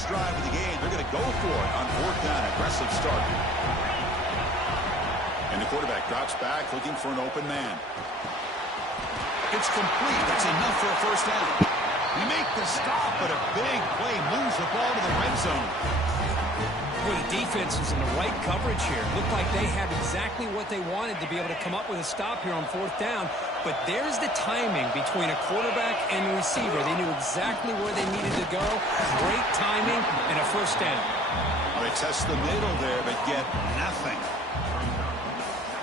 first drive of the game. They're going to go for it on fourth down. Aggressive start. And the quarterback drops back looking for an open man. It's complete. That's enough for a first down. We make the stop, but a big play moves the ball to the red zone. Well, the defense was in the right coverage here. Looked like they had exactly what they wanted to be able to come up with a stop here on fourth down. But there's the timing between a quarterback and the receiver. They knew exactly where they needed to go. Great timing and a first down. Well, they test the middle there, but get nothing.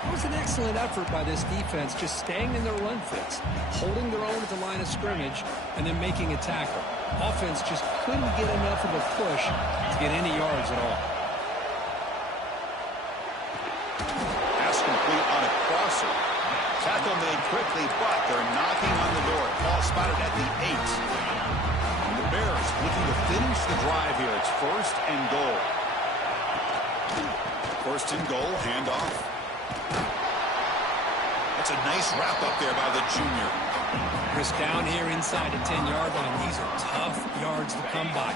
It was an excellent effort by this defense, just staying in their run fits, holding their own at the line of scrimmage, and then making a tackle. Offense just couldn't get enough of a push to get any yards at all. Pass complete on a crosser. Tackle made quickly, but they're knocking on the door. Ball spotted at the 8. And the Bears looking to finish the drive here. It's first and goal. First and goal, handoff. That's a nice wrap up there by the junior. Chris, down here inside the 10-yard line, these are tough yards to come by.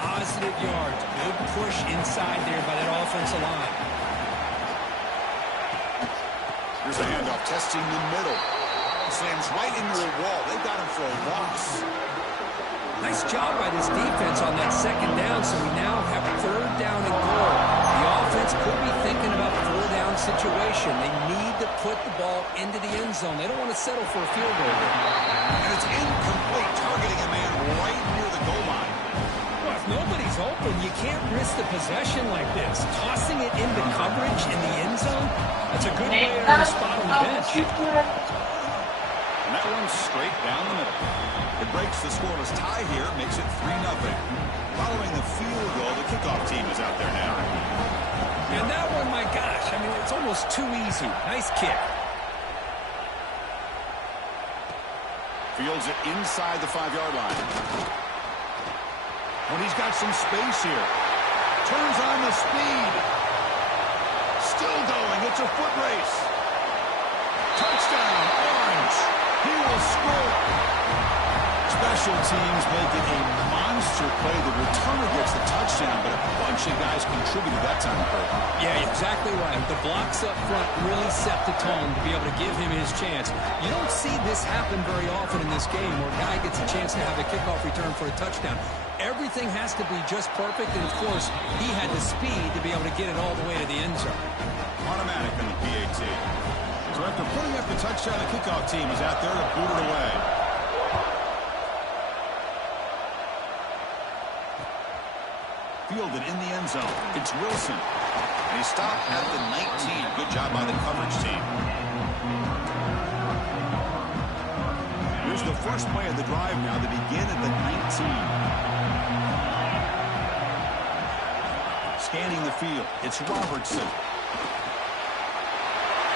Positive yards. Good push inside there by that offensive line. Here's a handoff testing the middle. Slams right into the wall. They got him for a loss. Nice job by this defense on that second down, so we now have third down and goal. The offense could be thinking about a four-down situation. They need to put the ball into the end zone. They don't want to settle for a field goal here. And it's incomplete, targeting a man right near the goal line. Well, if nobody's open, you can't risk the possession like this. Tossing it into coverage in the end zone, that's a good way to spot on the bench. And that one's straight down the middle. It breaks the scoreless tie here, makes it 3-0. Following the field goal, the kickoff team is out there now. And that one, my gosh, I mean, it's almost too easy. Nice kick. Fields it inside the 5-yard line. When he's got some space here. Turns on the speed. Still going. It's a foot race. Touchdown, Orange. He will score. Special teams make it a monster play. The returner gets the touchdown, but a bunch of guys contributed that time. Yeah, exactly right. The blocks up front really set the tone to be able to give him his chance. You don't see this happen very often in this game where a guy gets a chance to have a kickoff return for a touchdown. Everything has to be just perfect, and of course, he had the speed to be able to get it all the way to the end zone. Automatic in the PAT. So after putting up the touchdown, the kickoff team is out there to boot it away. Fielded in the end zone. It's Wilson. And he stopped at the 19. Good job by the coverage team. Here's the first play of the drive now. They begin at the 19. Scanning the field. It's Robertson.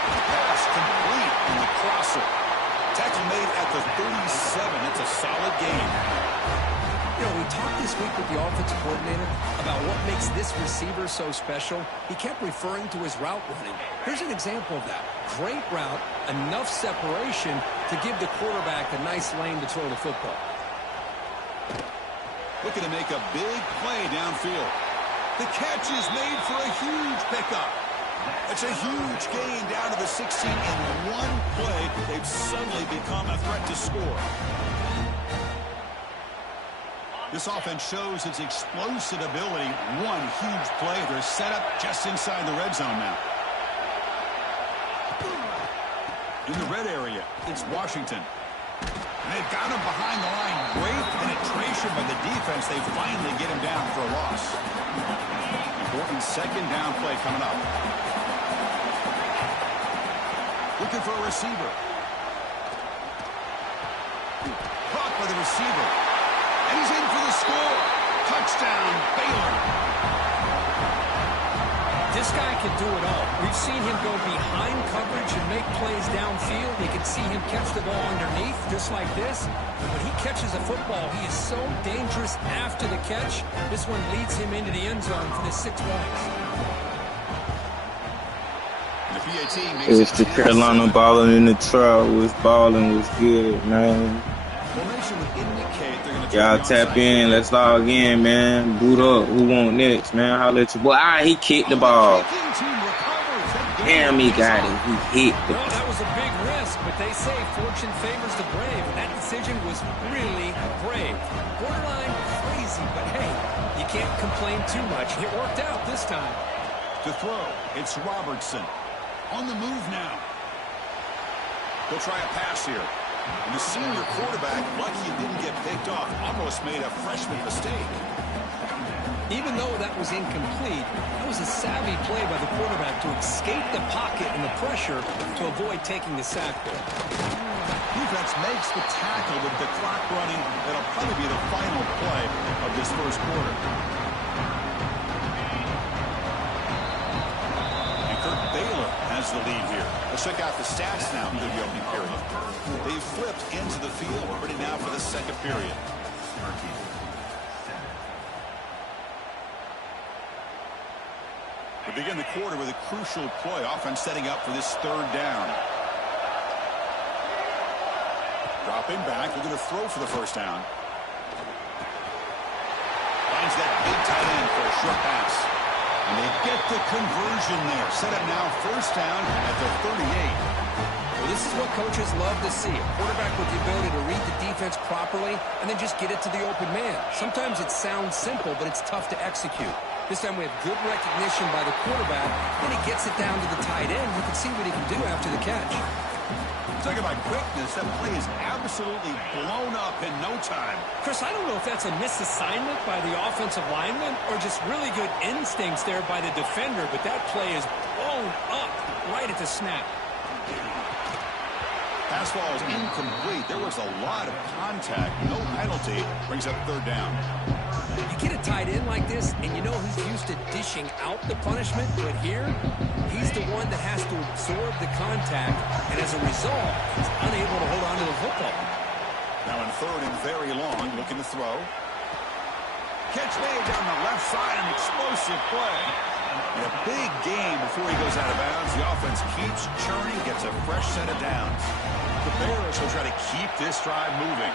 Pass complete in the crosser. Tackle made at the 37. That's a solid gain. You know, we talked this week with the offensive coordinator about what makes this receiver so special. He kept referring to his route running. Here's an example of that. Great route, enough separation to give the quarterback a nice lane to throw the football. Looking to make a big play downfield. The catch is made for a huge pickup. It's a huge gain down to the 16 in one play. They've suddenly become a threat to score. This offense shows its explosive ability. One huge play. They're set up just inside the red zone now. In the red area, it's Washington. And they've got him behind the line. Great penetration by the defense. They finally get him down for a loss. Important second down play coming up. Looking for a receiver. Caught by the receiver. And he's in for the score. Touchdown, Baylor. This guy can do it all. We've seen him go behind coverage and make plays downfield. We can see him catch the ball underneath, just like this. When he catches a football, he is so dangerous after the catch. This one leads him into the end zone for the 6 points. The PAT makes it was the Carolina balling in the trial. Was balling was good, man. Formation would indicate they're going to Y'all tap in. Let's log in, man. Boot up. Who want next, man? Holla at your boy. He kicked the ball. Damn, he got it. He hit the ball. Well, that was a big risk, but they say fortune favors the brave, and that decision was really brave. Borderline crazy, but hey, you can't complain too much. It worked out this time. To throw, it's Robertson. On the move now. He'll try a pass here. And the senior quarterback, lucky he didn't get picked off, almost made a freshman mistake. Even though that was incomplete, that was a savvy play by the quarterback to escape the pocket and the pressure to avoid taking the sack there. Defense makes the tackle with the clock running. That'll probably be the final play of this first quarter. And Kirk Baylor has the lead here. Let's check out the stats now through the opening period. They've flipped into the field, ready now for the second period. We begin the quarter with a crucial play. Offense setting up for this third down. Dropping back, looking to throw for the first down. Finds that big tight end for a short pass. And they get the conversion there. Set up now first down at the 38. Well, this is what coaches love to see. A quarterback with the ability to read the defense properly and then just get it to the open man. Sometimes it sounds simple, but it's tough to execute. This time we have good recognition by the quarterback, and he gets it down to the tight end. You can see what he can do after the catch. Talking about quickness, that play is absolutely blown up in no time. Chris, I don't know if that's a misassignment by the offensive lineman or just really good instincts there by the defender, but that play is blown up right at the snap. Pass ball is incomplete. There was a lot of contact. No penalty. Brings up third down. You get a tight end like this, and you know he's used to dishing out the punishment, but here, he's the one that has to absorb the contact, and as a result, he's unable to hold on to the football. Now in third and very long, looking to throw. Catch made down the left side, an explosive play. And a big game before he goes out of bounds. The offense keeps churning, gets a fresh set of downs. The Bears will try to keep this drive moving.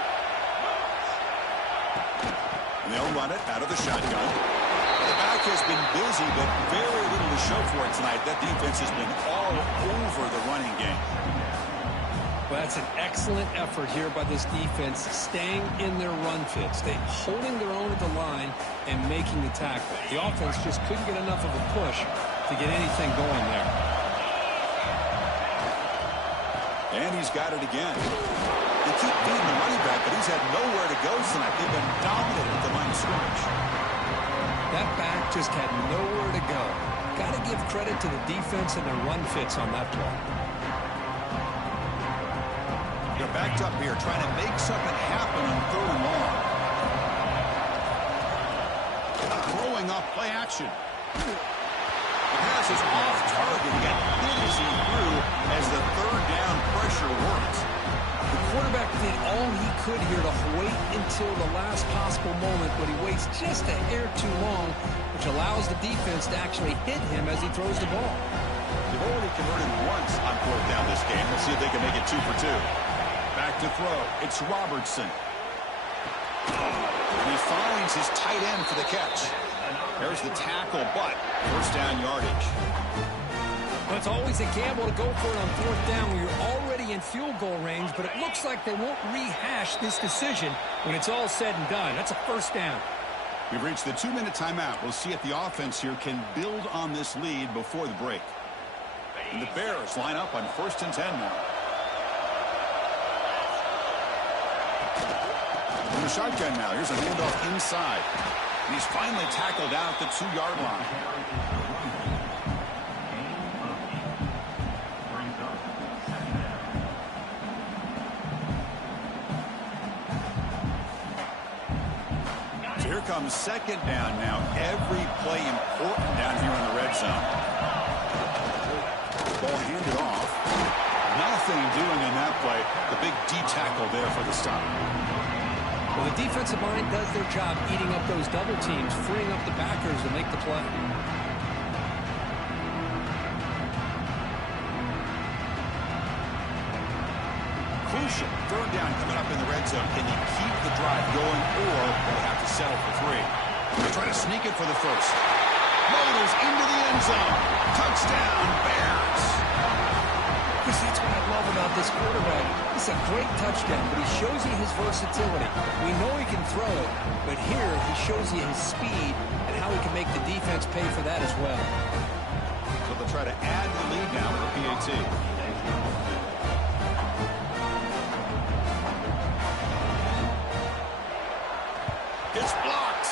And they'll run it out of the shotgun. The back has been busy, but very little to show for it tonight. That defense has been all over the running game. Well, that's an excellent effort here by this defense, staying in their run fit, holding their own at the line and making the tackle. The offense just couldn't get enough of a push to get anything going there. And he's got it again. They keep beating the running back, but he's had nowhere to go tonight. They've been dominant at the line of scrimmage. That back just had nowhere to go. Got to give credit to the defense and their run fits on that play. They're backed up here, trying to make something happen on third and long. Throwing off play action. The pass is off target, yet hit as he threw as the third down pressure worked. The quarterback did all he could here to wait until the last possible moment, but he waits just a hair too long, which allows the defense to actually hit him as he throws the ball. They've already converted once on fourth down this game. Let's see if they can make it 2 for 2. Back to throw. It's Robertson. And he finds his tight end for the catch. There's the tackle, but first down yardage. Well, it's always a gamble to go for it on fourth down when you're already in field goal range, but it looks like they won't rehash this decision when it's all said and done. That's a first down. We've reached the 2-minute timeout. We'll see if the offense here can build on this lead before the break. And the Bears line up on 1st and 10 now. In the shotgun now. Here's a handoff inside. And he's finally tackled down at the 2-yard line. So here comes second down now. Every play important down here in the red zone. Ball handed off. Nothing doing in that play. The big D tackle there for the stop. Well, the defensive line does their job eating up those double teams, freeing up the backers to make the play. crucial. Third down coming up in the red zone. Can they keep the drive going, or will they have to settle for 3? They try to sneak it for the first. Motors into the end zone. Touchdown, Bears. Chris, that's what I love about this quarterback. It's a great touchdown, but he shows you his versatility. We know he can throw it, but here he shows you his speed and how he can make the defense pay for that as well. So they'll try to add the lead now with the PAT. It's blocked.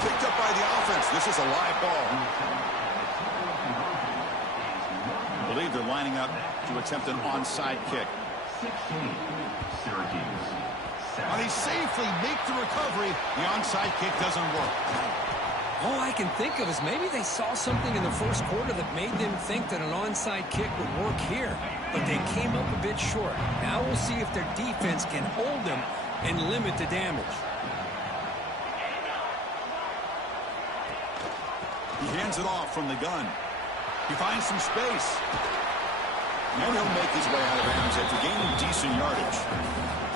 Picked up by the offense. This is a live ball. I believe they're lining up to attempt an onside kick. 16, Syracuse. And he safely makes the recovery. The onside kick doesn't work. All I can think of is maybe they saw something in the first quarter that made them think that an onside kick would work here. But they came up a bit short. Now we'll see if their defense can hold them and limit the damage. He hands it off from the gun. He finds some space. And he'll make his way out of bounds after gaining decent yardage.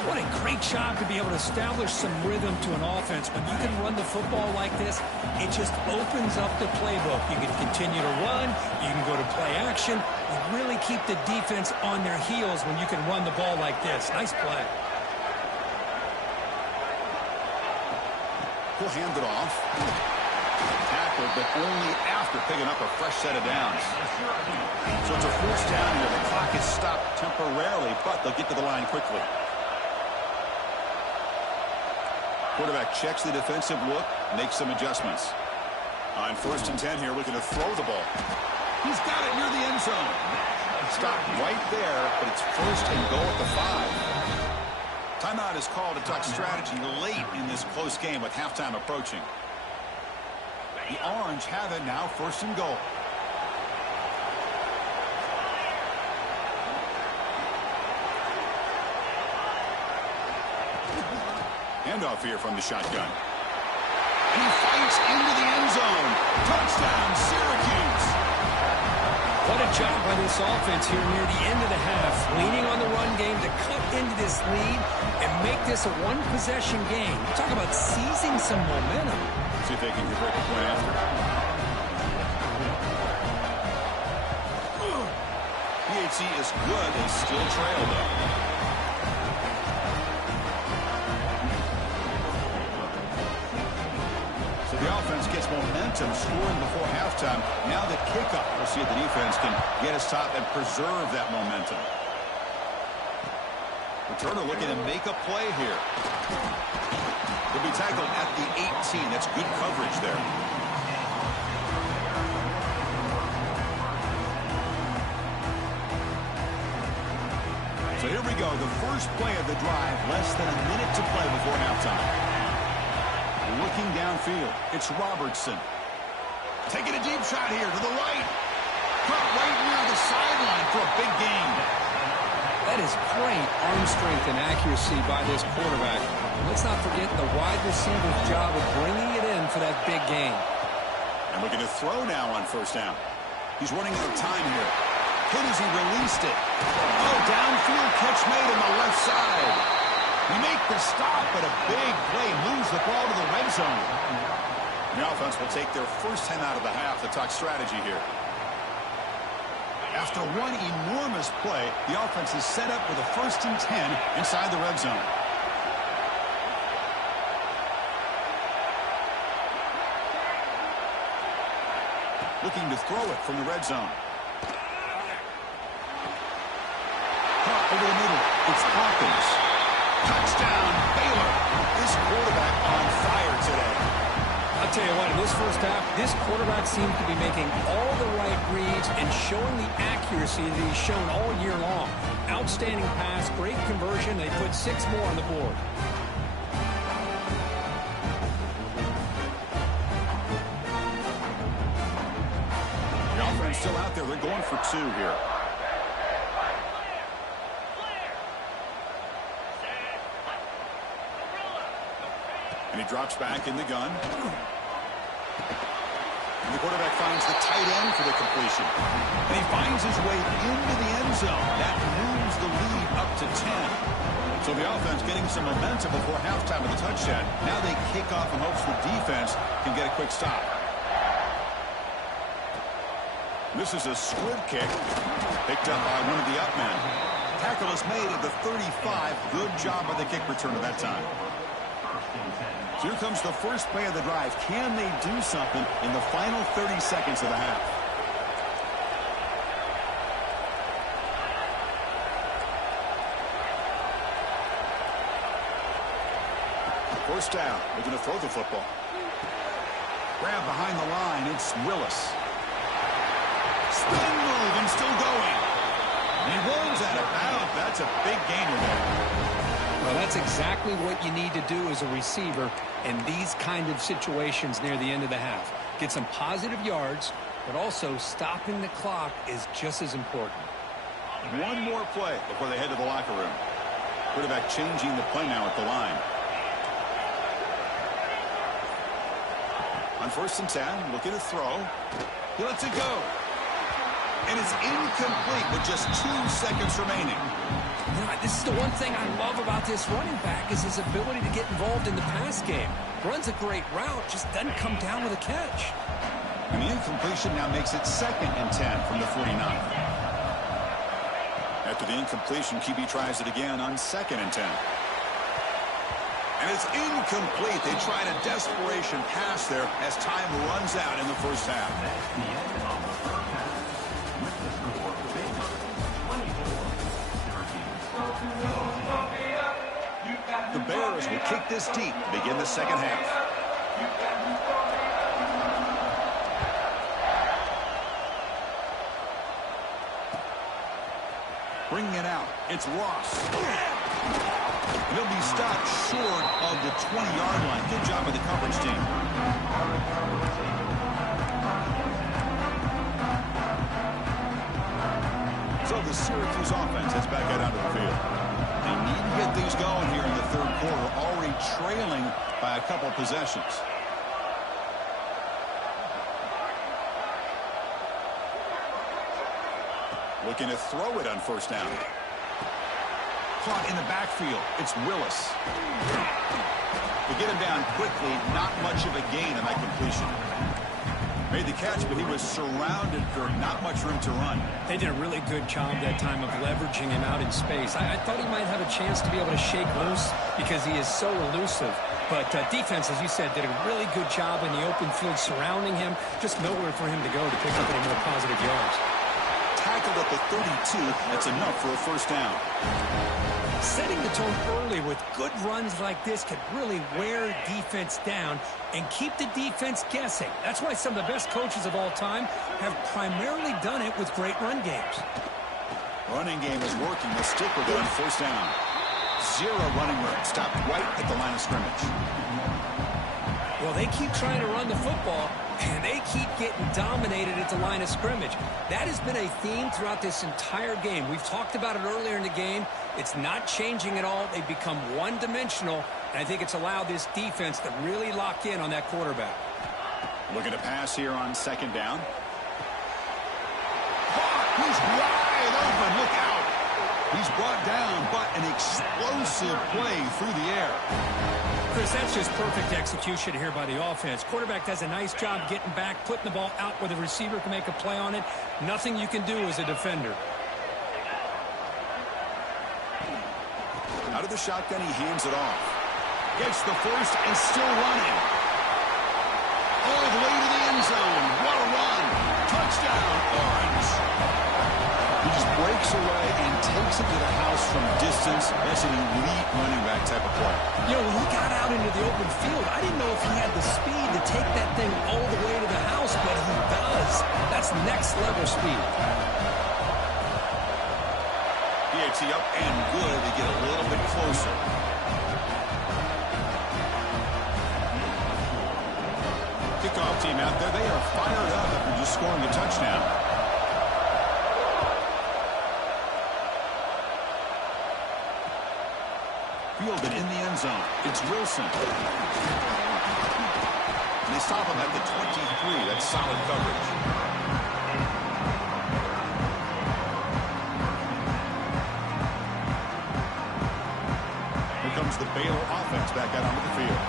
What a great job to be able to establish some rhythm to an offense. When you can run the football like this, it just opens up the playbook. You can continue to run. You can go to play action. You really keep the defense on their heels when you can run the ball like this. Nice play. He'll hand it off. Tackled, but only after picking up a fresh set of downs. So it's a first down here. The clock is stopped temporarily, but they'll get to the line quickly. Quarterback checks the defensive look, makes some adjustments. On 1st and 10 here, looking to throw the ball. He's got it near the end zone. Stopped right there, but it's 1st and goal at the 5. Timeout is called to talk strategy late in this close game with halftime approaching. The Orange have it now, 1st and goal. Handoff here from the shotgun. And he fights into the end zone. Touchdown, Syracuse. What a job by this offense here near the end of the half. Leaning on the run game to cut into this lead and make this a one-possession game. Talk about seizing some momentum. See if they can break a point after. PAT is good. They still trail, though. The offense gets momentum, scoring before halftime. Now the kickoff. We'll see if the defense can get us top and preserve that momentum. Returner looking to make a play here. He'll be tackled at the 18. That's good coverage there. So here we go. The first play of the drive. Less than a minute to play before halftime. Looking downfield, it's Robertson. Taking a deep shot here to the right. Caught right near the sideline for a big gain. That is great arm strength and accuracy by this quarterback. Let's not forget the wide receiver's job of bringing it in for that big gain. And looking to throw now on 1st down. He's running out of time here. Hit as he released it. Oh, downfield catch made on the left side. We make the stop, but a big play moves the ball to the red zone. The offense will take their first 10 out of the half to talk strategy here. After one enormous play, the offense is set up with a 1st and 10 inside the red zone. Looking to throw it from the red zone. Caught over the middle. It's Hawkins. Touchdown, Baylor. This quarterback on fire today. I'll tell you what, in this first half, this quarterback seems to be making all the right reads and showing the accuracy that he's shown all year long. Outstanding pass, great conversion. They put 6 more on the board. The offense still out there. They're going for 2 here. And he drops back in the gun. And the quarterback finds the tight end for the completion. And he finds his way into the end zone. That moves the lead up to 10. So the offense getting some momentum before halftime of the touchdown. Now they kick off in hopes the defense can get a quick stop. This is a squib kick. Picked up by one of the up men. Tackle is made at the 35. Good job by the kick returner that time. So here comes the first play of the drive. Can they do something in the final 30 seconds of the half? First down. Looking to throw the football. Grab behind the line. It's Willis. Spin move and still going. And he runs out of bounds. That's a big gainer there. Well, that's exactly what you need to do as a receiver in these kind of situations near the end of the half. Get some positive yards, but also stopping the clock is just as important. One more play before they head to the locker room. Quarterback changing the play now at the line. On 1st and 10, looking to throw. He lets it go. And it's incomplete with just 2 seconds remaining. You know, this is the one thing I love about this running back is his ability to get involved in the pass game. Runs a great route, just doesn't come down with a catch. And the incompletion now makes it 2nd and 10 from the 49. After the incompletion, QB tries it again on 2nd and 10. And it's incomplete. They tried a desperation pass there as time runs out in the first half. The Bears will kick this deep to begin the second half. Bringing it out. It's Ross. And he'll be stopped short of the 20-yard line. Good job by the coverage team. So the Syracuse offense heads back out onto the field. They need to get things going here in the third quarter, already trailing by a couple possessions. Looking to throw it on 1st down. Caught in the backfield. It's Willis. They get him down quickly. Not much of a gain on that completion. Made the catch, but he was surrounded for not much room to run. They did a really good job that time of leveraging him out in space. I thought he might have a chance to be able to shake loose because he is so elusive. But defense, as you said, did a really good job in the open field surrounding him. Just nowhere for him to go to pick up any more positive yards. Tackled at the 32. That's enough for a 1st down. Setting the tone early with good runs like this could really wear defense down and keep the defense guessing. That's why some of the best coaches of all time have primarily done it with great run games. Running game is working. They'll stick with it on 1st down. 0 running room. Stopped right at the line of scrimmage. Well, they keep trying to run the football, and they keep getting dominated at the line of scrimmage. That has been a theme throughout this entire game. We've talked about it earlier in the game. It's not changing at all. They've become one-dimensional, and I think it's allowed this defense to really lock in on that quarterback. Looking to pass here on 2nd down. He's wide open. Look out. He's brought down, but an explosive play through the air. Chris, that's just perfect execution here by the offense. Quarterback does a nice job getting back, putting the ball out where the receiver can make a play on it. Nothing you can do as a defender. Out of the shotgun, he hands it off. Gets the first and still running. All the way to the end zone. What a run. Touchdown, Orange. He just breaks away and takes it to the house from distance. That's an elite running back type of play. You know, when he got out into the open field, I didn't know if he had the speed to take that thing all the way to the house, but he does. That's next level speed. PAT up and good to get a little bit closer. Kickoff team out there. They are fired up after just scoring a touchdown. Fielded in the end zone. It's Wilson. And they stop him at the 23. That's solid coverage. Here comes the Baylor offense back out onto the field.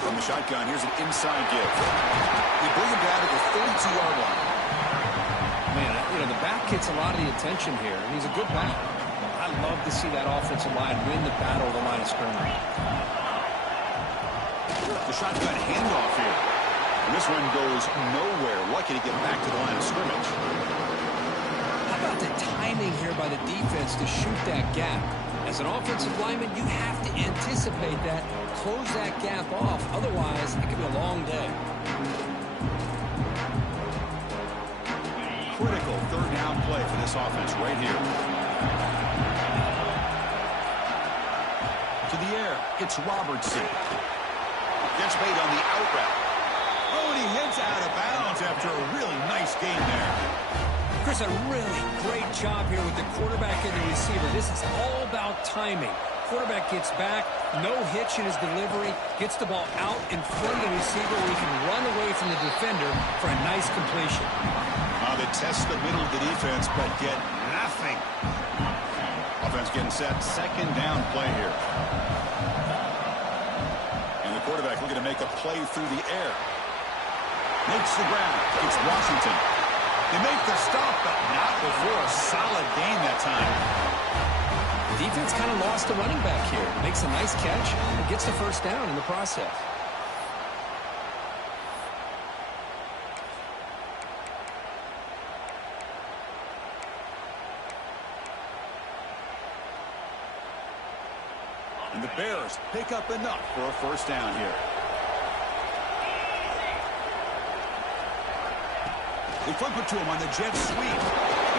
From the shotgun, here's an inside give. They bring him down to the 32-yard line. Man, the back gets a lot of the attention here, and he's a good back. I love to see that offensive line win the battle of the line of scrimmage. The shotgun handoff here. And this one goes nowhere. Lucky to get back to the line of scrimmage. How about the timing here by the defense to shoot that gap? As an offensive lineman, you have to anticipate that, close that gap off. Otherwise, it could be a long day. Critical third down play for this offense right here. To the air, it's Robertson. Gets made on the out route. Oh, and he heads out of bounds after a really nice game there. Chris, a really great job here with the quarterback and the receiver. This is all about timing. Quarterback gets back, no hitch in his delivery, gets the ball out in front of the receiver where he can run away from the defender for a nice completion. They test the middle of the defense, but get nothing. Offense getting set. Second down play here. And the quarterback looking to make a play through the air. Makes the ground. It's Washington. They make the stop, but not before a solid gain that time. Defense kind of lost the running back here. Makes a nice catch and gets the first down in the process. And the Bears pick up enough for a first down here. They flip it to him on the jet sweep.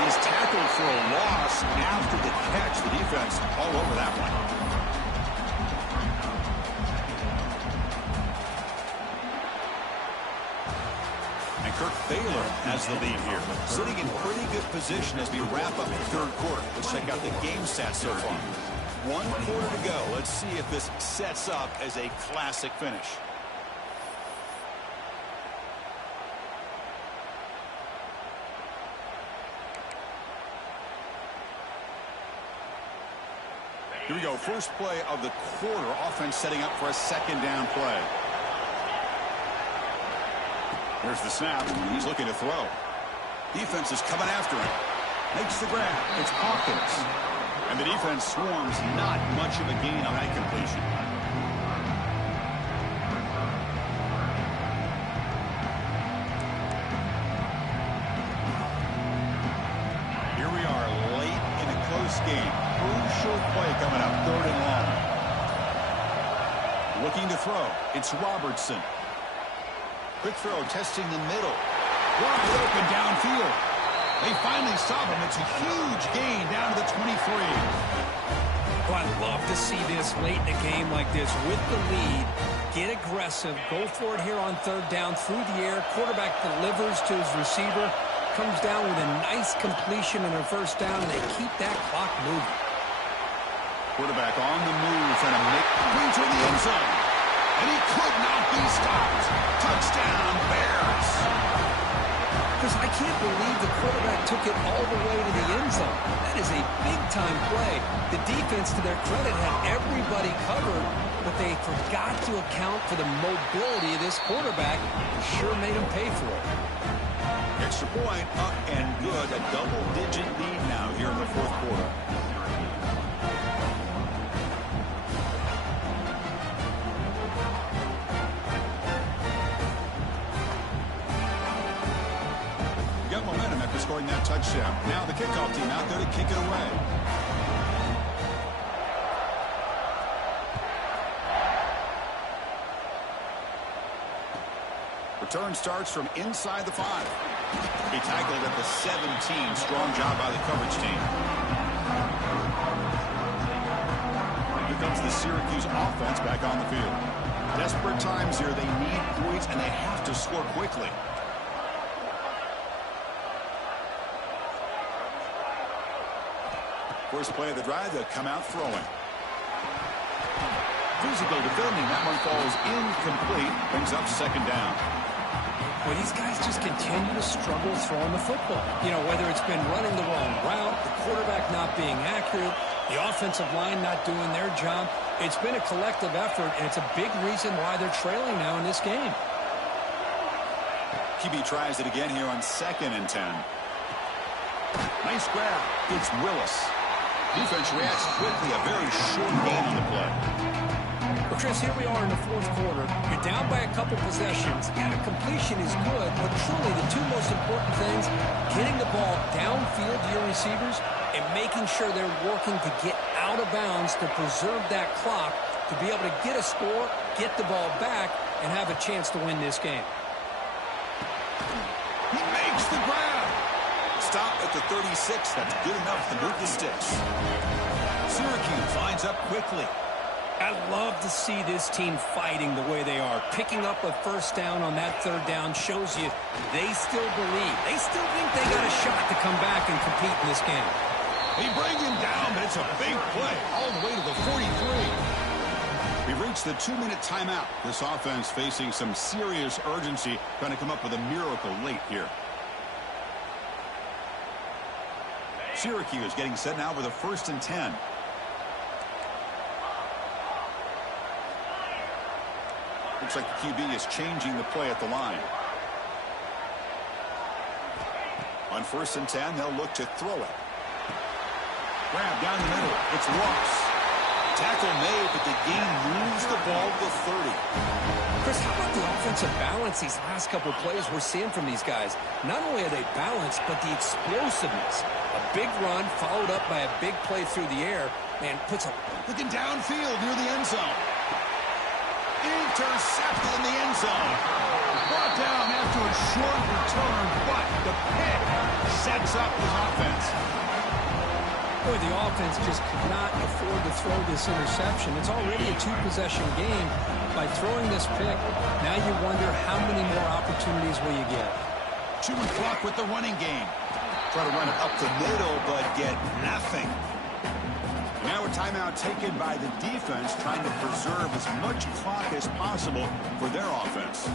He's tackled for a loss after the catch. The defense all over that one. And Kirk Baylor has the lead here. Sitting in pretty good position as we wrap up the third quarter. Let's check out the game stats so far. 1 quarter to go. Let's see if this sets up as a classic finish. Here we go. First play of the quarter. Offense setting up for a second down play. Here's the snap. He's looking to throw. Defense is coming after him. Makes the grab. It's Hawkins. And the defense swarms. Not much of a gain on that completion. Here we are late in a close game. Crucial play coming up. Third and long. Looking to throw. It's Robertson. Quick throw testing the middle. Wide open downfield. They finally stop him. It's a huge gain down to the 23. Oh, I'd love to see this late in a game like this with the lead. Get aggressive. Go for it here on third down through the air. Quarterback delivers to his receiver. Comes down with a nice completion and a first down, and they keep that clock moving. Quarterback on the move, trying to make into the end zone. And he could not be stopped. Touchdown, Bears. Because I can't believe the quarterback took it all the way to the end zone. That is a big-time play. The defense, to their credit, had everybody covered, but they forgot to account for the mobility of this quarterback. Sure made him pay for it. Extra point, up and good. A double-digit lead now here in the fourth quarter. Got momentum after scoring that touchdown. Now the kickoff team out there to kick it away. Return starts from inside the 5. He tackled at the 17. Strong job by the coverage team. Here comes the Syracuse offense back on the field. Desperate times here. They need points, and they have to score quickly. First play of the drive, they'll come out throwing. Physical defending. That one falls incomplete. Brings up second down. Well, these guys just continue to struggle throwing the football. You know, whether it's been running the wrong route, the quarterback not being accurate, the offensive line not doing their job. It's been a collective effort, and it's a big reason why they're trailing now in this game. QB tries it again here on 2nd and 10. Nice grab. It's Willis. Defense reacts quickly. A very short gain on the play. Well, Chris, here we are in the fourth quarter. You're down by a couple possessions, and a completion is good, but truly the two most important things, getting the ball downfield to your receivers and making sure they're working to get out of bounds to preserve that clock to be able to get a score, get the ball back, and have a chance to win this game. He makes the grab. Stop at the 36. That's good enough to move the sticks. Syracuse lines up quickly. I love to see this team fighting the way they are. Picking up a first down on that third down shows you they still believe. They still think they got a shot to come back and compete in this game. They bring him down, but it's a big play all the way to the 43. We've reached the 2-minute timeout. This offense facing some serious urgency, trying to come up with a miracle late here. Syracuse getting set now with a 1st and 10. Looks like the QB is changing the play at the line. On 1st and 10, they'll look to throw it. Grab down the middle. It's Ross. Tackle made, but the game moves the ball to the 30. Chris, how about the offensive balance these last couple of plays we're seeing from these guys? Not only are they balanced, but the explosiveness. A big run followed up by a big play through the air. Man, puts a... Looking downfield near the end zone. Intercepted in the end zone. Brought down after a short return, but the pick sets up his offense. Boy, the offense just could not afford to throw this interception. It's already a 2-possession game. By throwing this pick, now you wonder how many more opportunities will you get. Chewing clock with the running game. Try to run it up the middle, but get nothing. Now a timeout taken by the defense, trying to preserve as much clock as possible for their offense.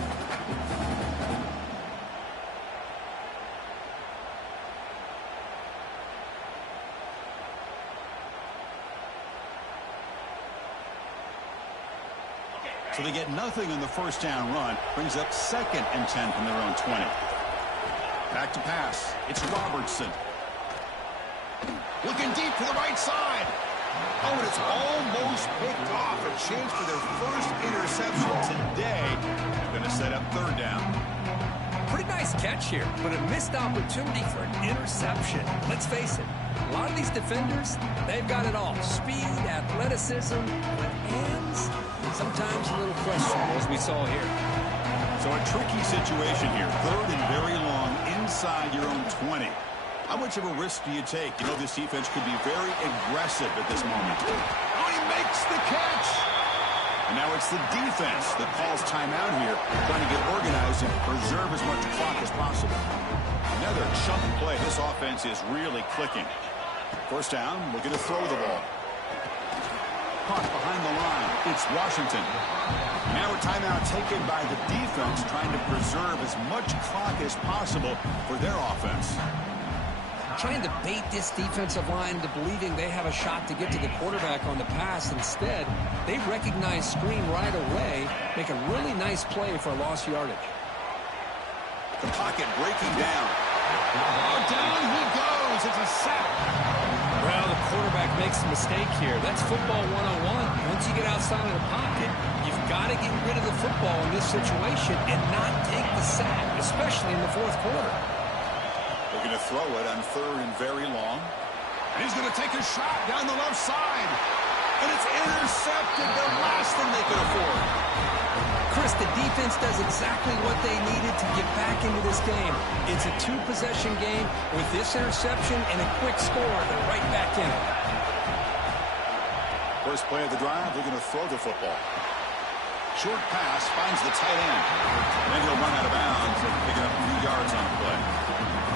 So they get nothing on the first down run. Brings up 2nd and 10 from their own 20. Back to pass. It's Robertson. Looking deep to the right side. Oh, and it's almost picked off. A chance for their first interception today. They're going to set up 3rd down. Pretty nice catch here, but a missed opportunity for an interception. Let's face it, a lot of these defenders, they've got it all. Speed, athleticism, but hands, sometimes a little questionable, as we saw here. So a tricky situation here. 3rd and very long inside your own 20. How much of a risk do you take? You know, this defense could be very aggressive at this moment. Oh, he makes the catch! And now it's the defense that calls timeout here, trying to get organized and preserve as much clock as possible. Another chunk play. This offense is really clicking. First down, looking to throw the ball. Caught behind the line. It's Washington. Now a timeout taken by the defense, trying to preserve as much clock as possible for their offense. Trying to bait this defensive line to believing they have a shot to get to the quarterback on the pass. Instead, they recognize screen right away, make a really nice play for a lost yardage. The pocket breaking down. Oh, down he goes. It's a sack. Well, the quarterback makes a mistake here. That's football 101. Once you get outside of the pocket, you've got to get rid of the football in this situation and not take the sack, especially in the fourth quarter. They're going to throw it on 3rd and very long. And he's going to take a shot down the left side. And it's intercepted, the last thing they could afford. Chris, the defense does exactly what they needed to get back into this game. It's a 2-possession game. With this interception and a quick score, they're right back in it. First play of the drive, they're going to throw the football. Short pass finds the tight end. And he'll run out of bounds and pick up a few yards on the play.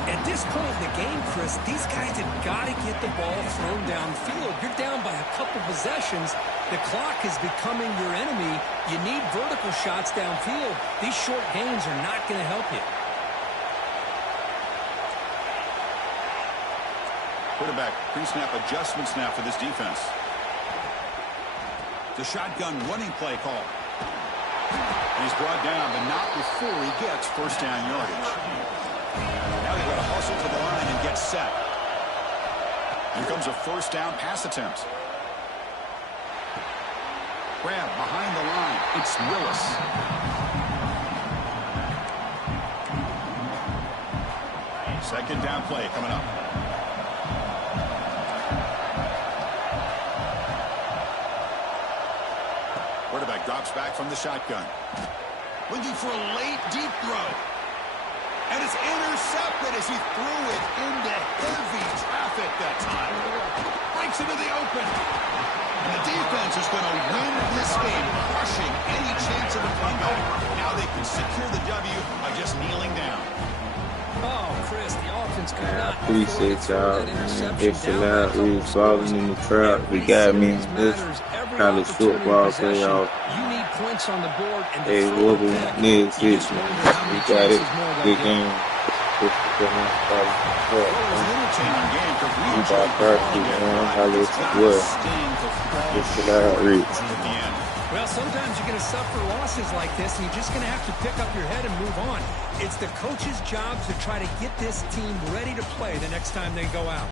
At this point in the game, Chris, these guys have got to get the ball thrown downfield. You're down by a couple possessions. The clock is becoming your enemy. You need vertical shots downfield. These short gains are not going to help you. Quarterback pre-snap adjustments now for this defense. The shotgun running play call. And he's brought down, but not before he gets first down yardage. Now they've got to hustle to the line and get set. Here comes a first down pass attempt. Grab behind the line. It's Willis. Second down play coming up. Quarterback drops back from the shotgun. Looking for a late deep throw. And it's intercepted as he threw it into heavy traffic that time. Breaks into the open. And the defense is going to win this game, crushing any chance of a comeback. Now they can secure the W by just kneeling down. Oh, Chris, the offense could I not appreciate y'all, man. Extra loud, we was falling in the trap. We got me in this college football playoff. You need points on the board and Hey, what we next is, man. We got it. Good game. We got practice, man. How let you work. Extra loud, reach. Well, sometimes you're going to suffer losses like this, and you're just going to have to pick up your head and move on. It's the coach's job to try to get this team ready to play the next time they go out.